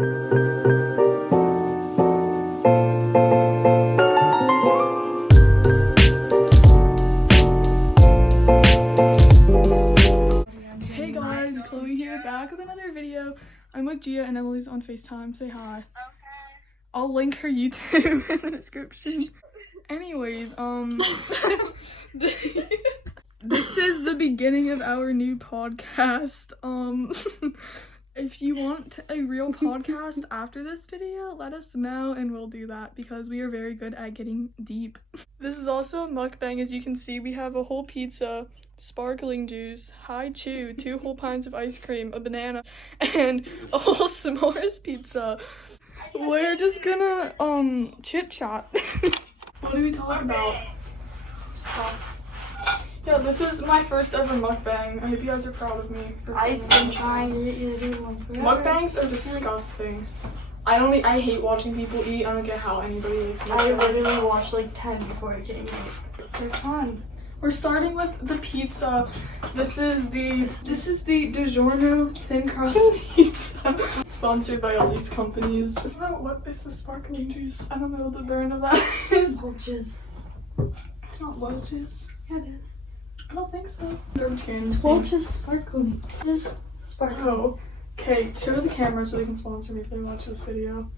Hey guys, Chloe here, back with another video. I'm with Gia and Emily's on FaceTime. Say hi. Okay. I'll link her YouTube in the description. Anyways, this is the beginning of our new podcast. If you want a real podcast after this video, let us know and we'll do that because we are very good at getting deep. This is also a mukbang. As you can see, we have a whole pizza, sparkling juice, high chew, 2 whole pints of ice cream, a banana, and a whole s'mores pizza. We're just gonna chit chat. What do we talk about? Stop. Yeah, this is my first ever mukbang. I hope you guys are proud of me. I've been trying to do one forever. Mukbangs are disgusting. I hate watching people eat. I don't get how anybody likes mukbangs. I literally watched like 10 before I came here. They're fun. We're starting with the pizza. This is the 𝓲𝓸𝓬𝓬𝓱𝓲𝓪 thin crust pizza. Sponsored by all these companies. I don't know, what is the sparkling juice? I don't know what the brand of that is. Welch's. It's not Welch's. Yeah, it is. I don't think so. It's Welch's sparkling. Just sparkling. Oh, okay. Show the camera so they can sponsor me if they watch this video.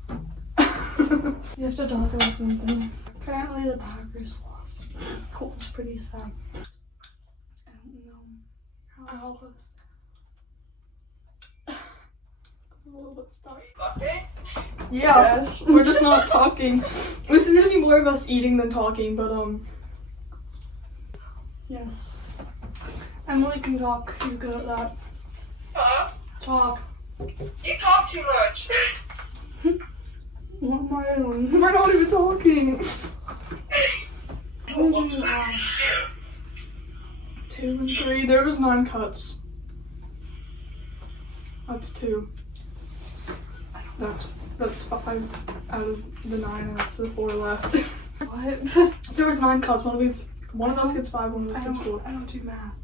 You have to talk about something. Apparently the Packers lost. Cool. It's pretty sad. I don't know how. I'm a little bit stuck. Yeah, we're just not talking. This is gonna be more of us eating than talking, but Yes. Emily can talk. She's good at that. Huh? Talk. You talk too much. What am I doing? We're not even talking. What did you have? 2 and 3. There was 9 cuts. That's 2. That's 5 out of the 9, and that's the 4 left. What? There was 9 cuts. One of us gets 5, one of us gets 4. I don't do math.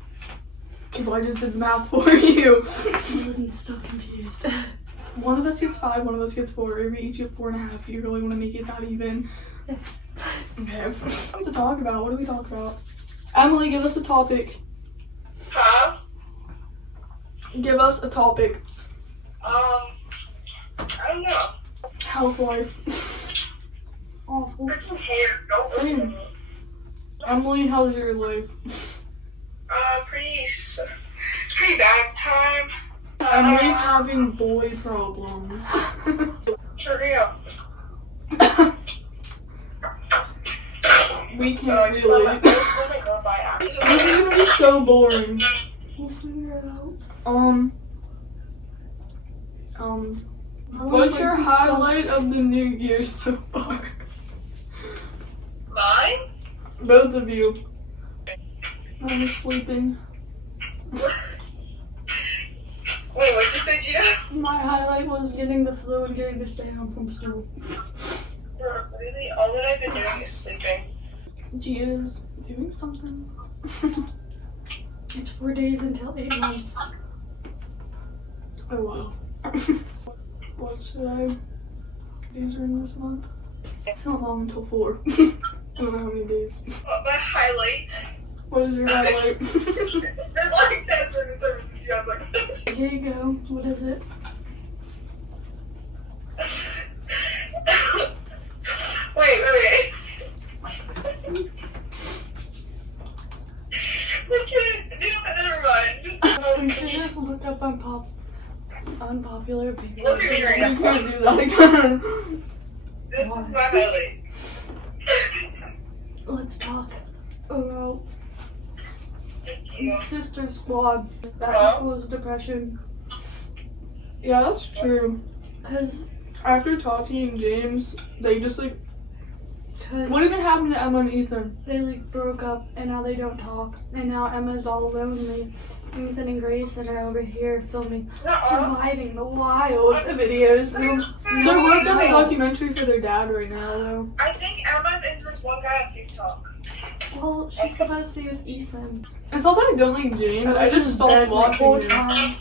Okay, well, I just did the math for you. I'm still confused. One of us gets 5, one of us gets 4. We each get 4.5. You really want to make it that even? Yes. Okay. What to talk about? What do we talk about? Emily, give us a topic. Huh? Give us a topic. I don't know. How's life? Awful. It's okay. Don't listen to Same. me. Emily, how's your life? Pretty bad time. Emily's having boy problems. For real. We can't So really. let me go by after. This is gonna be so boring. We'll figure it out. What's your highlight of the new year so far? Mine? Both of you. I was sleeping. Wait, what'd you say, Gia? My highlight was getting the flu and getting to stay home from school. Really, all that I've been doing is sleeping. Gia's doing something. It's 4 days until 8 months. Oh wow. What should I? Days are in this month. It's not long until 4. I don't know how many days. My highlight? What is your highlight? It's like 10 minutes over 60. I was like, Here you go. What is it? wait. Never mind. You should just look up unpopular opinions. Look at me right now. You can't do that again. This is my highlight. Let's talk about Yeah. Sister Squad. That Huh? equals depression. Yeah, that's true. Cause After Tati and James, they just like. What even happened to Emma and Ethan? they like broke up and now they don't talk. And now Emma's all lonely. Ethan and Grayson are over here filming Surviving the Wild videos. They're working on a documentary for their dad right now, though. I think Emma's into this one guy on TikTok. Well, she's supposed to be with Ethan. It's not that I don't like James, I just stopped watching him. time.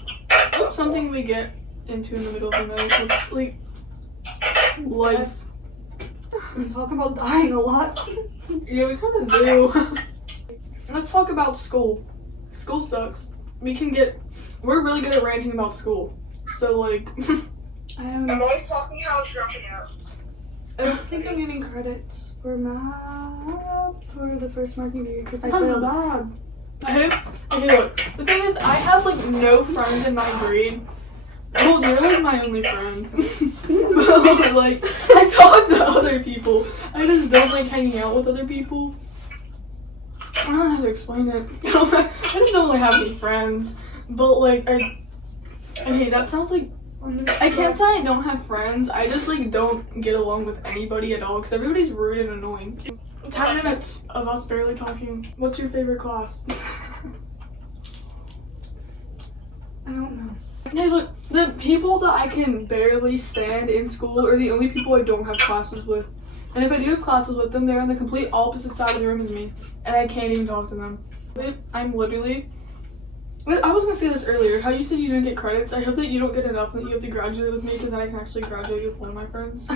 What's something we get into in the middle of the night? It's like, Life. We talk about dying a lot. Yeah, we kind of do. Let's talk about school. School sucks. We're really good at ranting about school. So, like, I'm always talking how it's dropping out. I don't think I'm getting credits for math for the first marking period because I that's failed. bad. Okay, look. The thing is, I have, like, no friends in my grade. Well, you're, like, my only friend. But, like, I talk to other people. I just don't like hanging out with other people. I don't know how to explain it. I just don't really have any friends. But, like, okay, that sounds like, I can't say I don't have friends. I just, like, don't get along with anybody at all because everybody's rude and annoying. 10 minutes of us barely talking. What's your favorite class? I don't know. Hey, look, the people that I can barely stand in school are the only people I don't have classes with. And if I do have classes with them, they're on the complete opposite side of the room as me. And I can't even talk to them. I'm literally... I was gonna say this earlier, how you said you didn't get credits. I hope that you don't get enough and that you have to graduate with me because then I can actually graduate with one of my friends.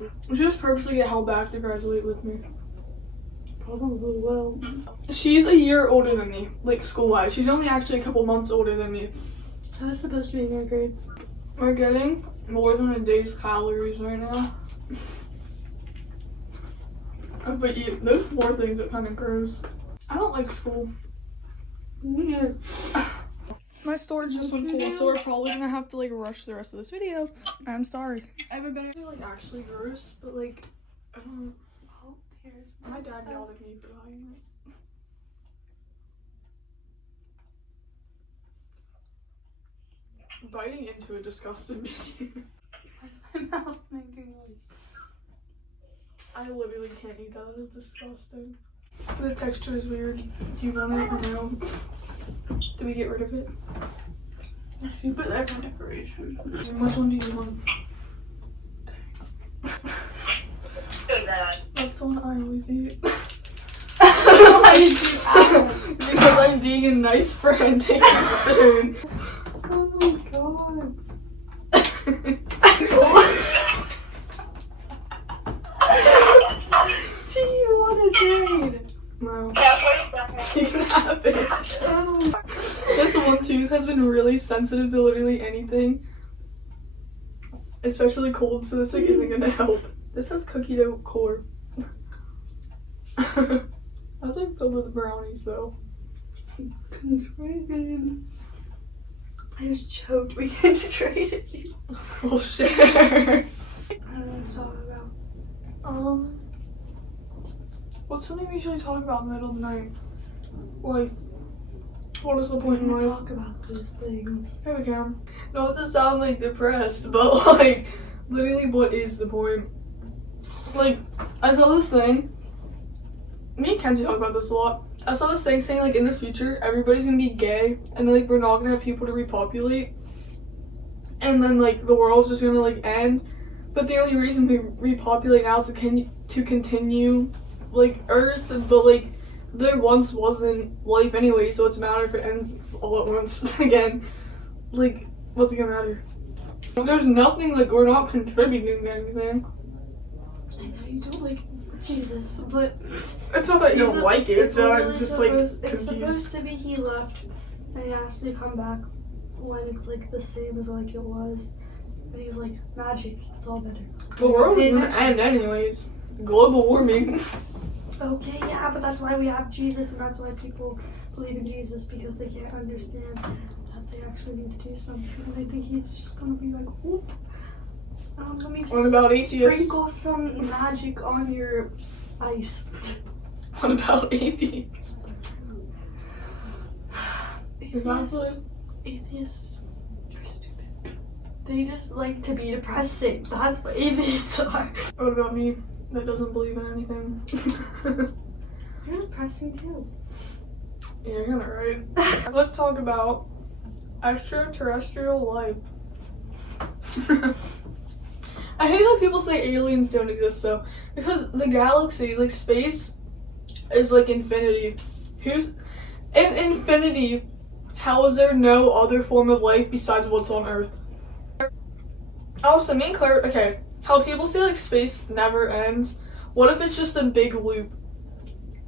You should just purposely get held back to graduate with me. Probably will. She's a year older than me, like school-wise. She's only actually a couple months older than me. I was supposed to be in your grade. We're getting more than a day's calories right now. But there's more things that kind of gross. I don't like school. Yeah. My storage just went full, so we're probably gonna have to like rush the rest of this video. I'm sorry. I haven't been like actually gross, but like I don't know. Oh, here's My dad yelled at me for buying this. Biting into it disgusted me. Why is my mouth making noise? I literally can't eat that. That is disgusting. The texture is weird. Do you want it or no? Do we get rid of it? You put that for decoration. Which one do you want? That's the one I always eat. Why did you ask? Because I'm being a nice friend taking a spoon. Oh my god. Do you want to trade? No. Yeah, You can have it. Oh. This one tooth has been really sensitive to literally anything. Especially cold, so this like isn't gonna help. This has cookie dough core. That's like filled with brownies though. It's really good. I just choked. We can trade it. You. We'll share. I don't know what to talk about. What's something we usually talk about in the middle of the night? Life. What is the point in We life? talk about those things. Here we can. Not to sound like depressed, but like, literally, what is the point? Like, I saw this thing. Me and Kenzie talk about this a lot. I saw this thing saying like in the future everybody's gonna be gay, and like we're not gonna have people to repopulate, and then like the world's just gonna like end. But the only reason we repopulate now is to continue like Earth, but like there once wasn't life anyway, so it's a matter if it ends all at once again. Like, what's it gonna matter? There's nothing, like, we're not contributing to anything. I know you don't like Jesus, but It's not that you don't like it, so I'm literally just like it's supposed confused. to be he left and he has to come back when it's like the same as like it was. And he's like, magic, it's all better. The world is Pay gonna attention. end anyways. Global warming. Okay, yeah, but that's why we have Jesus, and that's why people believe in Jesus, because they can't understand that they actually need to do something. And I think he's just gonna be like, whoop. Let me just What about atheists? sprinkle some magic on your ice. What about atheists? Atheists are stupid. They just like to be depressing. That's what atheists are. What about me that doesn't believe in anything? You're depressing too. Yeah, you're kinda right. Let's talk about extraterrestrial life. I hate that people say aliens don't exist though, because the galaxy, like space, is like infinity. In infinity, how is there no other form of life besides what's on Earth? Also, me and Claire, okay, how people say like space never ends. What if it's just a big loop?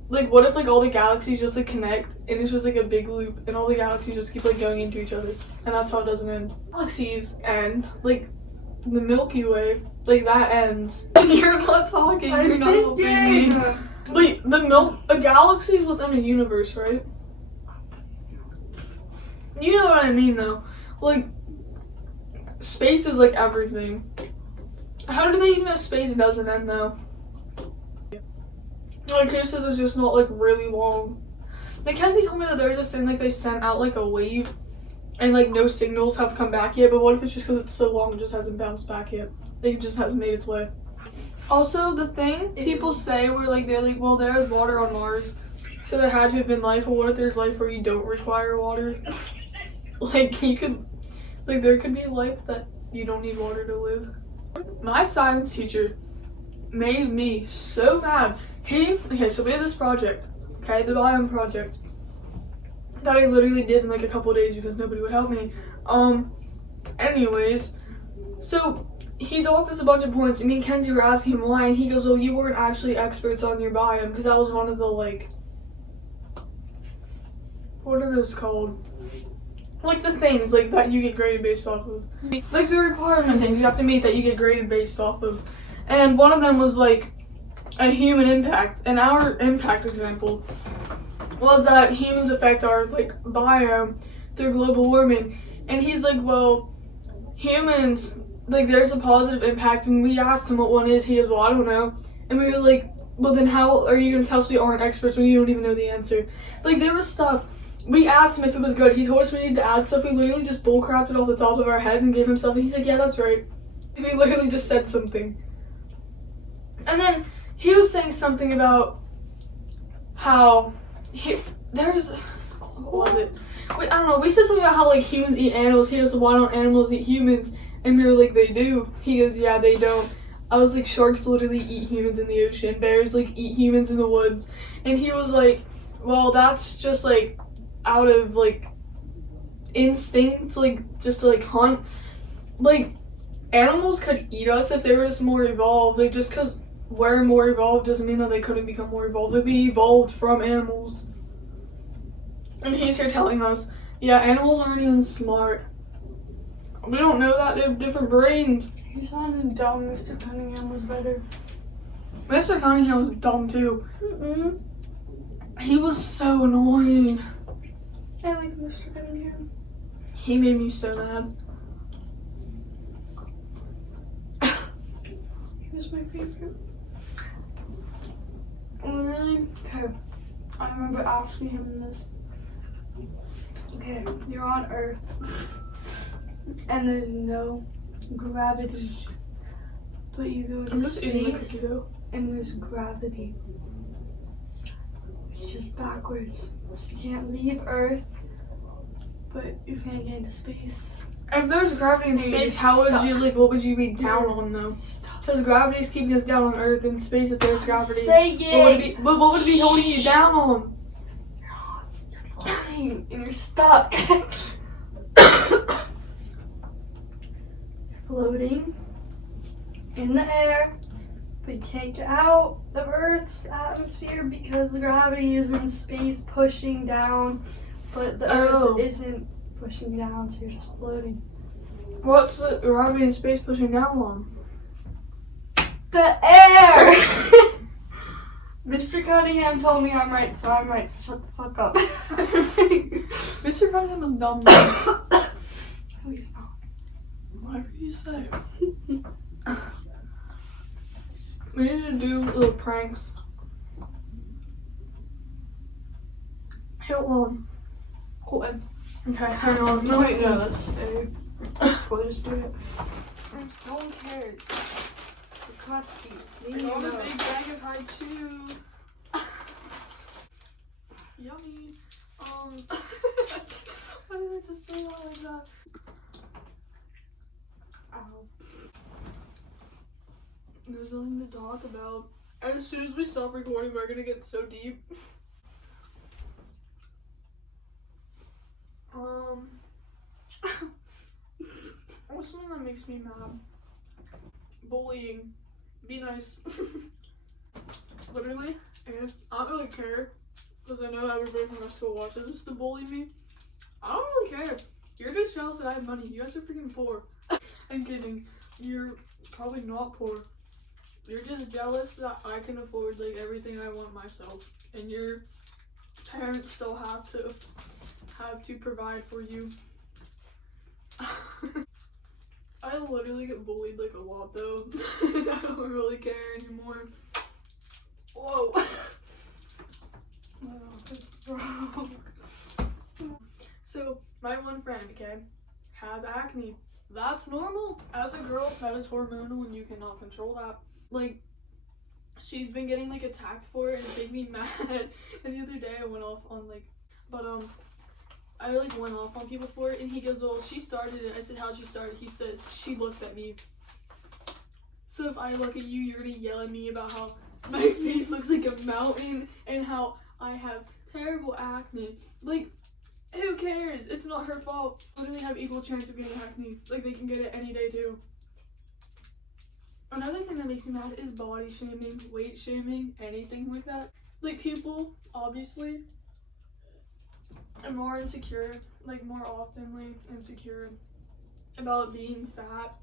Like what if like all the galaxies just like connect and it's just like a big loop and all the galaxies just keep like going into each other and that's how it doesn't end. Galaxies end, like the Milky Way, like that ends. You're not talking, you're not helping me. Wait, a galaxy is within a universe, right? You know what I mean though. Like space is like everything. How do they even know space doesn't end though? Like who says it's just not like really long? Mackenzie told me that there's this thing like they sent out like a wave and like no signals have come back yet, but what if it's just because it's so long it just hasn't bounced back yet? Like it just hasn't made its way. Also the thing people say where like they're like, well there's water on Mars, so there had to have been life, but what if there's life where you don't require water? Like you could, like there could be life that you don't need water to live. My science teacher made me so mad. So we had this project, okay, the biome project, that I literally did in like a couple of days because nobody would help me. Anyways, so he docked us a bunch of points and me and Kenzie were asking him why, and he goes, well, you weren't actually experts on your biome, because that was one of the like, what are those called? Like the things like that you get graded based off of. Like the requirement things you have to meet that you get graded based off of. And one of them was like a human impact. And our impact example was that humans affect our like biome through global warming. And he's like, well, humans, like there's a positive impact, and we asked him what one is. He goes, well, I don't know. And we were like, well then how are you gonna tell us we aren't experts when you don't even know the answer? Like there was stuff. We asked him if it was good. He told us we needed to add stuff. We literally just bullcrapped it off the top of our heads and gave him stuff. And he's like, yeah, that's right. And we literally just said something. And then he was saying something about how what was it? Wait, I don't know. We said something about how like humans eat animals. He goes, why don't animals eat humans? And we were like, they do. He goes, yeah, they don't. I was like, sharks literally eat humans in the ocean. Bears like eat humans in the woods. And he was like, well, that's just like out of like instinct, like just to like hunt. Like animals could eat us if they were just more evolved. Like just because we're more evolved doesn't mean that they couldn't become more evolved. Like we evolved from animals. And he's here telling us, yeah, animals aren't even smart. We don't know that, they have different brains. You sounded dumb. Mr. Cunningham was better. Mr. Cunningham was dumb too. He was so annoying. I like Mr. Cunningham. He made me so mad. He was my favorite. Really? Okay. I remember asking him this. Okay, you're on Earth. And there's no gravity. But you go I'm to just eating the space cookie dough. and there's gravity. It's just backwards. So you can't leave Earth, but you can't get into space. If there's gravity in space, how would you like? What would you be down on though? Because gravity's keeping us down on Earth. In space, if there's gravity, Say it. what would it be holding you down on? You're floating and you're stuck. Floating in the air, but you can't get out of Earth's atmosphere because the gravity is in space pushing down, but the Earth isn't pushing down, so you're just floating. What's the gravity in space pushing down on? The air! Mr. Cunningham told me I'm right, so I'm right, so shut the fuck up. Mr. Cunningham was dumb. No, he's not. Whatever you say. We need to do little pranks. Hit one. Hold on. Okay, hang on. No, wait, no, that's we'll just do it. No one cares. The cut sheet. And on a big bag of high chew. Yummy. Why did I just say that like that? Ow. There's nothing to talk about. As soon as we stop recording, we're gonna get so deep. What's something that makes me mad? bullying. Be nice. Literally, and I don't really care because I know everybody from my school watches this to bully me. I don't really care. You're just jealous that I have money. You guys are freaking poor. I'm kidding. You're probably not poor. You're just jealous that I can afford like everything I want myself, and your parents still have to provide for you. I literally get bullied like a lot though. I don't really care anymore. Whoa. My office broke. So my one friend, okay, has acne. That's normal. As a girl, that is hormonal and you cannot control that. Like, she's been getting like attacked for it and it made me mad. And the other day I went off on like, I like went off on people for it, and he goes, "Oh, she started it." I said, "How'd she start it?" He says, "She looked at me." So if I look at you, you're gonna yell at me about how my face looks like a mountain and how I have terrible acne. Like, who cares? It's not her fault. Literally have equal chance of getting acne. Like, they can get it any day too. Another thing that makes me mad is body shaming, weight shaming, anything like that. Like, people obviously are more insecure, like more oftenly insecure about being fat,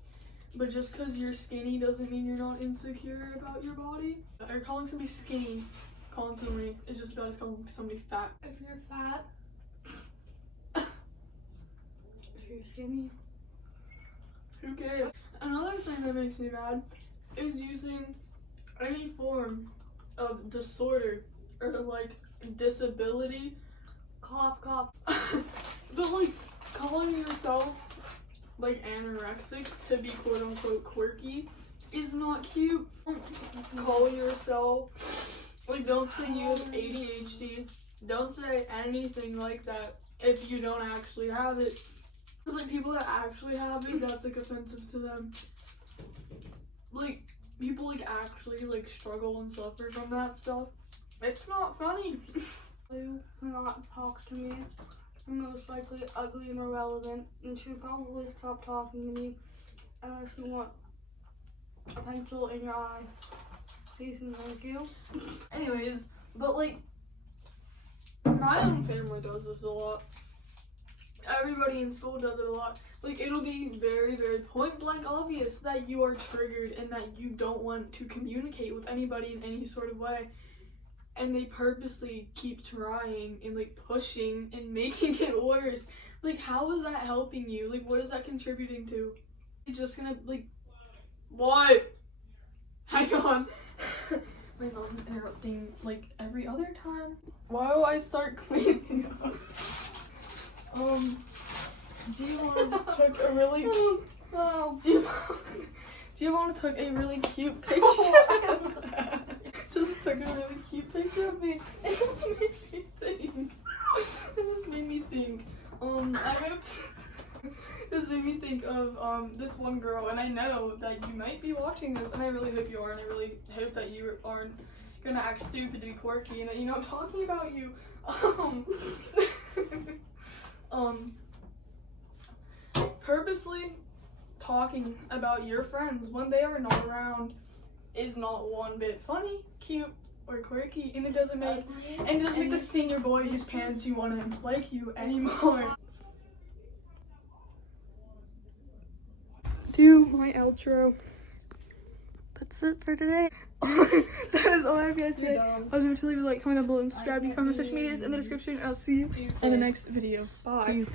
but just because you're skinny doesn't mean you're not insecure about your body. Or calling somebody skinny constantly is just about as calling somebody fat. If you're fat, if you're skinny, who cares? Another thing that makes me mad is using any form of disorder or like disability. cough, cough. But like calling yourself like anorexic to be quote unquote quirky is not cute. Call yourself, like, don't say you have ADHD. Don't say anything like that if you don't actually have it. Because like people that actually have it, that's like offensive to them. Like people like actually like struggle and suffer from that stuff. It's not funny. You cannot talk to me. I'm most likely ugly and irrelevant, and should probably stop talking to me unless you want a pencil in your eye. Please and thank you. Anyways, but like my own family does this a lot. Everybody in school does it a lot. Like, it'll be very, very point blank obvious that you are triggered and that you don't want to communicate with anybody in any sort of way. And they purposely keep trying and like pushing and making it worse. Like, how is that helping you? Like, what is that contributing to? You're just gonna like, what? Hang on. My mom's interrupting like every other time. Why do I start cleaning up? Do you want to just take a really do you want to take a really cute picture? Just took a really cute picture of me. It just made me think. This made me think of this one girl, and I know that you might be watching this, and I really hope you are, and I really hope that you aren't gonna act stupid to be quirky, and that you know I'm talking about you. Purposely talking about your friends when they are not around is not one bit funny, cute, or quirky, and it doesn't make the senior boy whose parents you want to like you anymore. Do my outro. That's it for today. That is all I have guys today. I was going to leave a like, comment down below, and subscribe. You can find my social medias in the description. I'll see you in the next video. Bye.